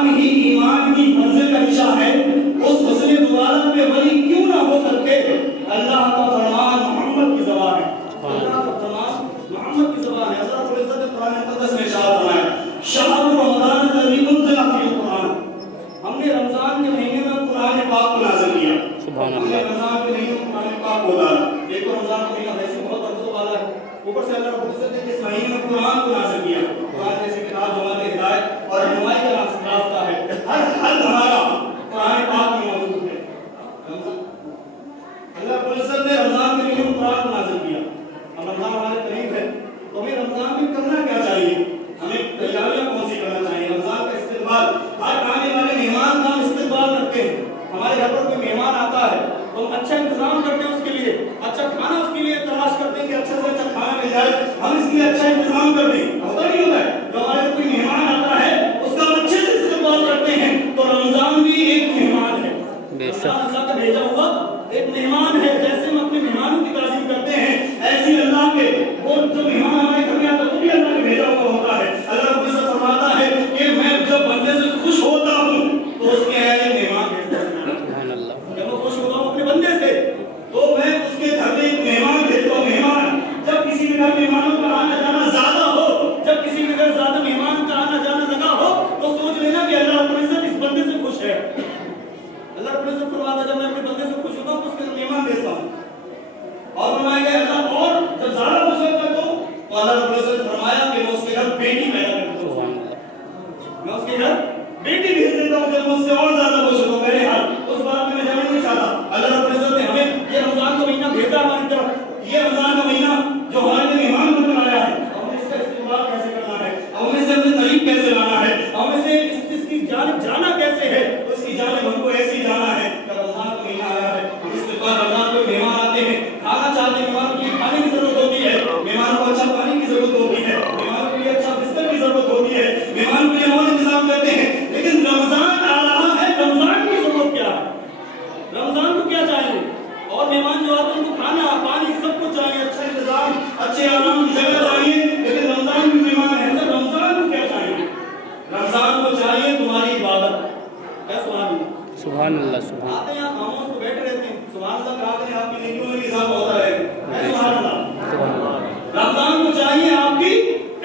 اسلام ہی ایمان کی منزل کا نشان ہے، اس حسن دولت پہ ولی کیوں نہ ہو سکتے؟ اللہ کا فرمان محمد کی زبان ہے، اللہ کا فرمان محمد کی زبان ہے۔ حضرت عزت نے قرآن مقدس میں ارشاد فرمایا شہر رمضان الذی انزل فیہ القرآن، ہم نے رمضان کے مہینے میں قرآن پاک کو نازل کیا، ہم نے رمضان کے مہینے میں قرآن پاک کو اتارا۔ ایک تو رمضان کا مہینہ ویسے بہت برکتوں والا ہے، اوپر سے اللہ رب العزت نے اس مہینے میں قرآن کو نازل کیا۔ قرآن جیسی کتاب جو ہمارے ہدایت اور رہنمائی کا راستہ ہے، ہر حل ہمارا قرآن پاک میں موجود ہے۔ اللہ رب العزت نے رمضان کے مہینے میں قرآن کو نازل کیا۔ اب رمضان ہمارے قریب ہے تو ہمیں رمضان میں کرنا کیا چاہیے؟ ہمیں تیاریاں کون سی کرنا چاہیے؟ رمضان کا استقبال، ہر آنے والے مہمان کا ہم استقبال کرتے ہیں۔ ہمارے گھر پر کوئی مہمان آتا ہے تو ہم اچھا انتظام کرتے ہیں، اس کے لیے اچھا کھانا اس کے لیے تلاش کرتے ہیں کہ اچھا سے اچھا کھانا مل جائے، ہم اس کے لیے اچھا انتظام کرتے ہیں۔ ہوتا نہیں ہوتا ہے جو ہمارے کوئی مہمان آتا ہے اس کا ہم اچھے سے استقبال کرتے ہیں، تو رمضان بھی ایک مہمان ہے، رمضان اللہ کا بھیجا ہوا ایک مہمان ہے۔ جیسے ہم اپنے مہمانوں کی تعظیم کرتے ہیں، ایسی اللہ کے وہ جو مہمان ہمارے گھر میں آتا ہے وہ بھی اللہ کا بھیجا ہوا ہوتا ہے۔ اللہ رب العزت فرماتا ہے کہ میں جب بندے سے خوش ہوتا ہوں تو اس کے ایک مہمان بھیجتا ہوں، جب میں خوش ہوتا ہوں اپنے بندے سے تو میں اس کے گھر میں ایک مہمان بھیجتا ہوں۔ مہمان جب کسی کے گھر مہمانوں کا آنا جانا زیادہ ہو، جب کسی کے گھر زیادہ مہمان کا آنا جانا لگا ہو تو سوچ لینا کہ اللہ رب العزت اس بندے سے خوش ہے۔ اللہ رب العزت فرماتا ہے جب میں اپنے بندے سے خوش ہوتا ہوں تو اس کے گھر مہمان بھیجتا ہوں۔ اور فرمایا کہ اللہ اور جب زیادہ خوش ہوتا تو اللہ رب العزت فرمایا کہ میں اس کے گھر بیٹی پیدا کرتا ہوں، میں اس کے گھر بیٹی بھیج دیتا ہوں جب مجھ سے اور زیادہ خوش ہو۔ میرے حال اس بات میں جانا نہیں چاہتا۔ اللہ رب العزت نے ہمیں یہ رمضان کا مہینہ بھیجا ہماری طرف، یہ رمضان کا مہینہ جو ہمارے لیے مہمان بن کر آیا ہے، ہمیں اس کا استقبال کیسے کرنا ہے، ہمیں سے اپنے قریب کیسے لانا ہے، ہمیں سے اس کی جانب جانا کیسے ہے، اس کی جانب ہم کو ایسے ہی جانا ہے کہ رمضان کا مہینہ آیا ہے، ہم اس کے بعد رمضان کو مہمان آتے ہیں، کھانا چاہتے ہیں، مہمانوں کے لیے کھانے کی ضرورت ہوتی ہے، مہمانوں کو اچھا پانی کی ضرورت ہوتی ہے، مہمانوں کے لیے اچھا بستر کی ضرورت ہوتی ہے، مہمانوں کے لیے اور انتظام کرتے ہیں۔ لیکن رمضان آ رہا ہے، رمضان کی ضرورت کیا ہے؟ رمضان کو کیا چاہیے؟ اور مہمان جو آتے ہیں ان کو کھانا پانی سب کچھ چاہیے، اچھا انتظام، اچھے آرام کی جگہ چاہیے، لیکن رمضان بھی مہمان ہے۔ تو رمضان کو کیا چاہیے؟ رمضان کو چاہیے تمہاری عبادت۔ سبحان اللہ، سبحان اللہ۔ آتے ہیں خاموش تو بیٹھے رہتے ہیں، سبحان اللہ کہا کریں، آپ کی نیکیوں میں اضافہ ہوتا رہے گا۔ سبحان اللہ۔ رمضان کو چاہیے آپ کی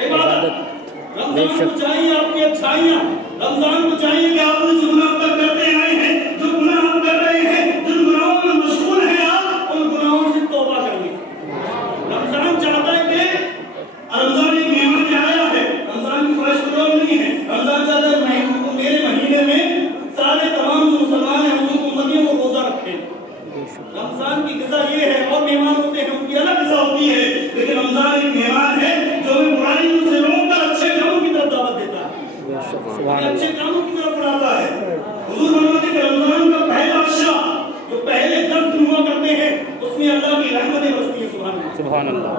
عبادت، رمضان کو چاہیے آپ کی اچھائیاں، رمضان کو چاہیے کہ آپ جو گناہ اب تک کرتے آئے ہیں، جو گناہ آپ کر رہے ہیں، جن گناہوں میں مشغول ہیں آپ، ان گناہوں سے توبہ کریں۔ رمضان چاہتا ہے کہ رمضان ایک مہمان آیا ہے، رمضان کی خواہش پرور نہیں ہے، رمضان چاہتا ہے میرے مہینے میں سارے تمام جو مسلمان ہیں حضور امتیوں کو روزہ رکھیں۔ رمضان کی غذا یہ ہے، اور مہمان ہوتے ہیں ان کی الگ غذا ہوتی ہے، لیکن رمضان ایک مہمان ہے جو ہمیں برائیوں سے روک کر اچھے کاموں کی طرف دعوت دیتا ہے، اچھے کاموں کی طرف بڑھاتا ہے۔ حضور فرماتے ہیں کہ رمضان کا پہلا عشرہ جو پہلے 10 دن ہوا کرتے ہیں اس میں اللہ کی رحمتیں برستی ہیں۔ سبحان اللہ۔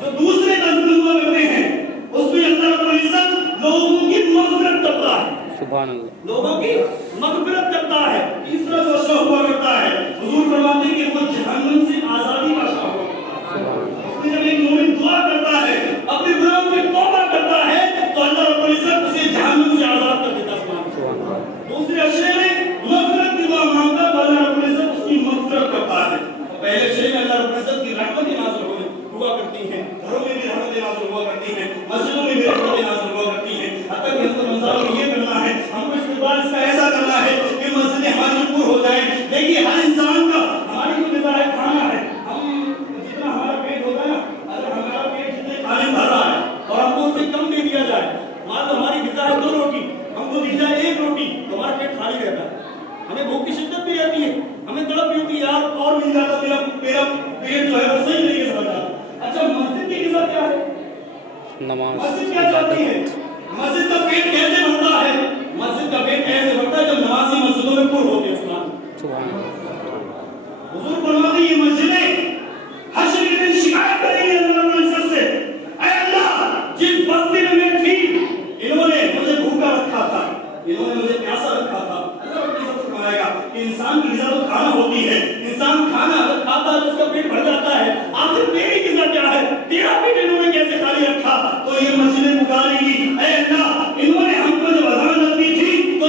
جو دوسرے 10 دن ہوا کرتے ہیں اس میں اللہ رب العزت لوگوں کی مغفرت کرتا ہے، سبحان اللہ، لوگوں کی مغفرت کرتا ہے۔ تیسرا جو عشرہ ہوا کرتا ہے حضور فرماتے ہیں کہ وہ جہنم سے آزادی کا عشرہ ہوا کرتا ہے۔ جب ایک مومن دعا کرتا ہے، اپنے گناہوں کی توبہ کرتا ہے تو اللہ رب العزت اسے جہنم سے آزاد کر دیتا ہے۔ دوسرے عشرے میں مغفرت کی دعا مانگتا تو اللہ رب العزت اس کی مغفرت کرتا ہے۔ پہلے عشرے میں اللہ رب العزت کی رحمتیں نازل ہوا کرتی ہیں، گھروں میں بھی رحمتیں نازل ہوا کرتی ہیں، مسجدوں میں بھی رحمتیں نازل ہوا کرتی ہیں۔ حتیٰ کہ ہم کو رمضان میں یہ کرنا ہے، ہم کو استقبال اس کا ایسا کرنا ہے کہ مسجدیں ہماری پور ہو جائیں۔ دیکھیے ہر انسان کا ہماری جو غذا ہے کھانا ہے، ہم جتنا ہمارا پیٹ ہوتا ہے نا، اگر ہمارا پیٹ جتنے کھانے بھر رہا ہے اور ہم کو اس سے کم دے دیا جائے، مان لو ہماری غذا ہے 2 روٹی، ہم کو دی جائے 1 روٹی تو ہمارا پیٹ خالی رہتا ہے، ہمیں بھوک کی شدت بھی رہتی ہے، ہمیں تڑپ بھی ہوتی ہے یار اور مل جاتا، میرا پیٹ جو ہے وہ صحیح طریقے سے بھر جاتا۔ اچھا مسجد کی غذا کیا ہے؟ نماز، مسجد کیا چاہتی ہے؟ مسجد کا پیٹ کیسے بھرتا ہے؟ مسجد کا پیٹ ایسے بھرتا ہے جب نمازی مسجدوں میں پر ہوتے ہیں۔ سبحان اللہ۔ حضور فرماتے ہیں یہ مسجدیں حشر کے دن شکایت کریں گے اللہ رب العزت سے، اے اللہ جس بستی میں میں تھی انہوں نے مجھے بھوکا رکھا تھا، انہوں نے مجھے پیاسا رکھا تھا۔ اللہ رب العزت فرمائے گا کہ انسان کی غذا تو کھانا ہوتی ہے، انسان کھانا اگر کھاتا ہے تو اس کا پیٹ بھر جاتا ہے، آخر میری غذا کیا ہے؟ تیرا پیٹ انہوں نے کیسے خالی رکھا؟ تو یہ مسجدیں پکاریں گی، اے اللہ انہوں نے ہم کو جب اذان لگتی تھی تو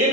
1